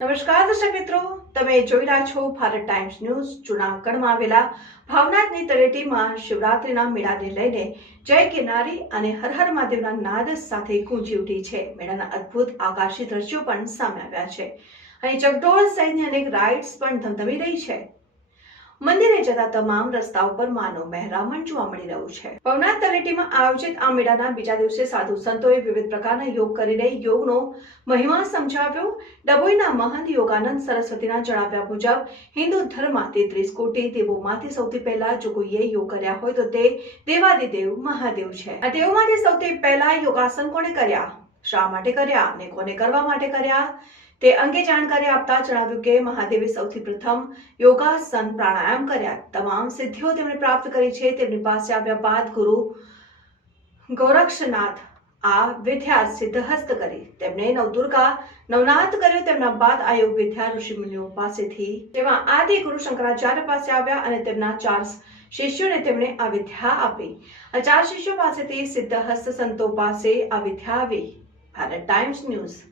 નમસ્કાર દર્શક મિત્રો, તમે જોઈ રહ્યા છો ભારત ટાઈમ્સ ન્યૂઝ જૂનાગઢમાં આવેલા ભાવનાથની તળેટીમાં શિવરાત્રીના મેળાને લઈને જય કિનારી અને હર હર મહાદેવના નાદ સાથે ગુંજી ઉઠી છે. મેળાના અદ્ભુત આકાશી દ્રશ્યો પણ સામે આવ્યા છે. અહીં ચકડોળ સહિતની અનેક રાઇડ્સ પણ ધમધમી રહી છે. મંદિરે જતા તમામ રસ્તા ઉપર માનવ મહેરામણ જોવા મળી રહ્યું છે. ભવનાથ તળેટીમાં આયોજિત આ મેળાના બીજા દિવસે સાધુ સંતોએ વિવિધ પ્રકારના યોગ કરીને યોગનો મહિમા સમજાવ્યો. ડભોઈના મહંત યોગાનંદ સરસ્વતીના જણાવ્યા મુજબ, હિન્દુ ધર્મમાં તેત્રીસ કોટી દેવોમાંથી સૌથી પહેલા જો કોઈએ યોગ કર્યા હોય તો તે દેવાદિદેવ મહાદેવ છે. આ દેવોમાંથી સૌથી પહેલા યોગાસન કોણે કર્યા? શા માટે કર્યા અને કોને કરવા માટે કર્યા? તે અંગે જાણકારી આપતા જણાવ્યું કે મહાદેવે સૌથી પ્રથમ યોગાસન પ્રાણાયામ કર્યા. તમામ સિદ્ધિઓ તેમણે પ્રાપ્ત કરી છે. તેમની પાસે આવ્યા બાદ ગુરુ ગોરક્ષનાથ આ વિદ્યા સિદ્ધહસ્ત કરી. તેમણે નવદુર્ગા નવનાથ કર્યો. તેમના બાદ આ યોગ વિદ્યા ઋષિમુનિઓ પાસેથી તેમાં આદિ ગુરુ શંકરાચાર્ય પાસે આવ્યા અને તેમના ચાર શિષ્યોને તેમણે આ વિદ્યા આપી. આ ચાર શિષ્યો પાસેથી સિદ્ધહસ્ત સંતો પાસે આ વિદ્યા આવી. At Times News.